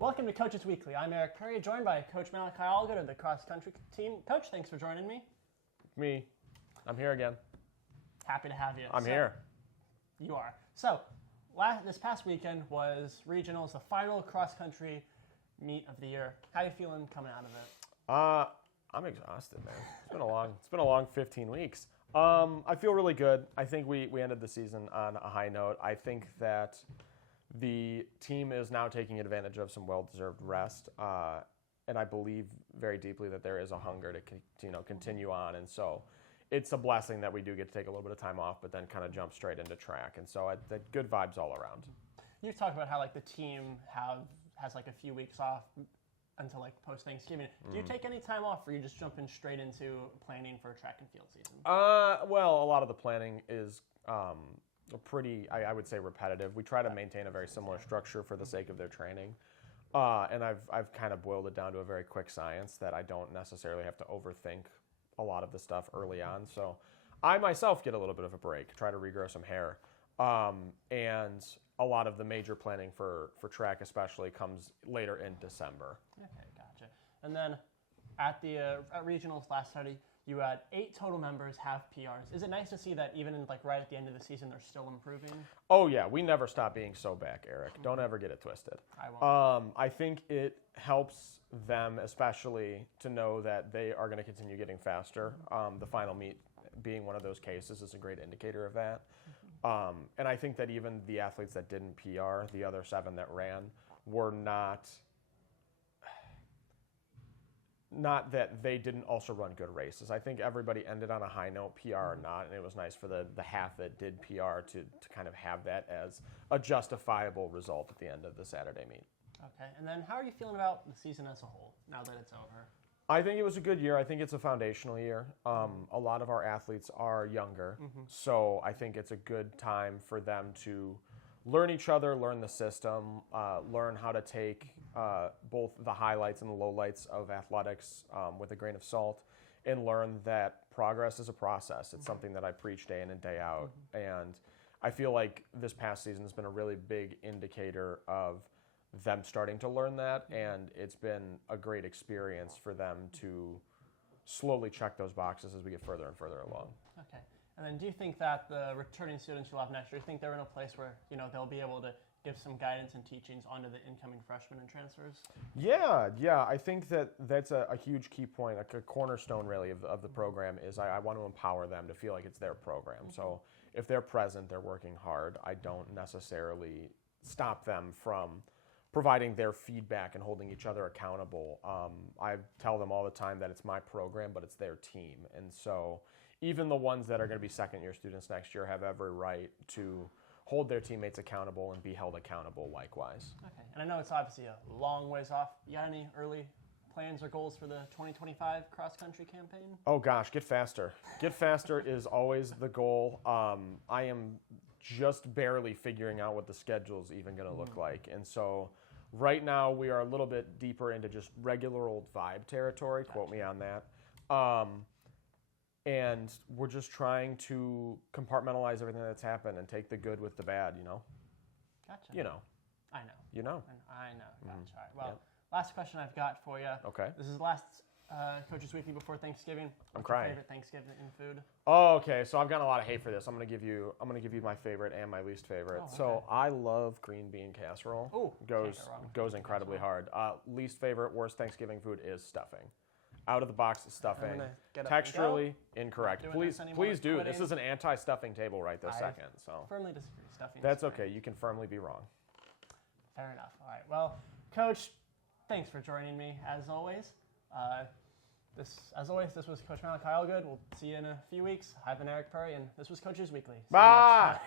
Welcome to Coach's Weekly. I'm Eric Perry, joined by Coach Allgood of the cross-country team. Coach, thanks for joining me. Me. I'm here again. Happy to have you. I'm here. You are. So, this past weekend was regionals, the final cross-country meet of the year. How are you feeling coming out of it? I'm exhausted, man. It's been a long 15 weeks. I feel really good. I think we ended the season on a high note. I think that the team is now taking advantage of some well-deserved rest, and I believe very deeply that there is a hunger to continue on. And so it's a blessing that we do get to take a little bit of time off, but then kind of jump straight into track. And so good vibes all around. You've talked about how the team has a few weeks off until post-Thanksgiving. Do you take any time off, or are you just jumping straight into planning for track and field season? Well, a lot of the planning is pretty, I would say, repetitive. We try to maintain a very similar structure for the sake of their training. And I've kind of boiled it down to a very quick science that I don't necessarily have to overthink a lot of the stuff early on. So I myself get a little bit of a break, try to regrow some hair. And a lot of the major planning for track especially comes later in December. Okay, gotcha. And then at regionals last Saturday, you had 8 total members have PRs. Is it nice to see that even in right at the end of the season, they're still improving? Oh yeah, we never stop being so back, Eric. Mm-hmm. Don't ever get it twisted. I won't. I think it helps them especially to know that they are going to continue getting faster. The final meet being one of those cases is a great indicator of that. And I think that even the athletes that didn't PR, the other 7 that ran, were not that they didn't also run good races. I think everybody ended on a high note, PR or not, and it was nice for the half that did PR to kind of have that as a justifiable result at the end of the Saturday meet. Okay, and then how are you feeling about the season as a whole now that it's over? I think it was a good year. I think it's a foundational year. A lot of our athletes are younger, so I think it's a good time for them to learn each other, learn the system, learn how to take both the highlights and the lowlights of athletics with a grain of salt, and learn that progress is a process. It's something that I preach day in and day out. And I feel like this past season has been a really big indicator of them starting to learn that, and it's been a great experience for them to slowly check those boxes as we get further and further along. Okay. And then do you think that the returning students you'll have next year, do you think they're in a place where they'll be able to give some guidance and teachings onto the incoming freshmen and transfers? Yeah. I think that's a huge key point, like a cornerstone really of the program is I want to empower them to feel like it's their program. So if they're present, they're working hard. I don't necessarily stop them from providing their feedback and holding each other accountable. I tell them all the time that it's my program, but it's their team. And so even the ones that are going to be second-year students next year have every right to hold their teammates accountable and be held accountable likewise. Okay, and I know it's obviously a long ways off. You got any early plans or goals for the 2025 cross-country campaign? Oh gosh, get faster. Get faster is always the goal. I am just barely figuring out what the schedule's even going to look like. And so right now we are a little bit deeper into just regular old vibe territory. Gotcha. Quote me on that. And we're just trying to compartmentalize everything that's happened and take the good with the bad, Gotcha. I know. I know. Gotcha. All right. Well, Last question I've got for you. Okay. This is the last Coach's Weekly before Thanksgiving. I'm crying. Your favorite Thanksgiving food? Oh, okay. So I've gotten a lot of hate for this. I'm gonna give you my favorite and my least favorite. Oh, okay. So I love green bean casserole. Ooh, goes incredibly hard. Least favorite, worst Thanksgiving food is stuffing. Out of the box stuffing. Texturally incorrect. Please do. This is an anti-stuffing table right this second. So firmly disagree. Stuffing. That's okay. You can firmly be wrong. Fair enough. All right. Well, Coach, thanks for joining me as always. This was Coach Allgood. We'll see you in a few weeks. I've been Eric Perry, and this was Coach's Weekly. Bye.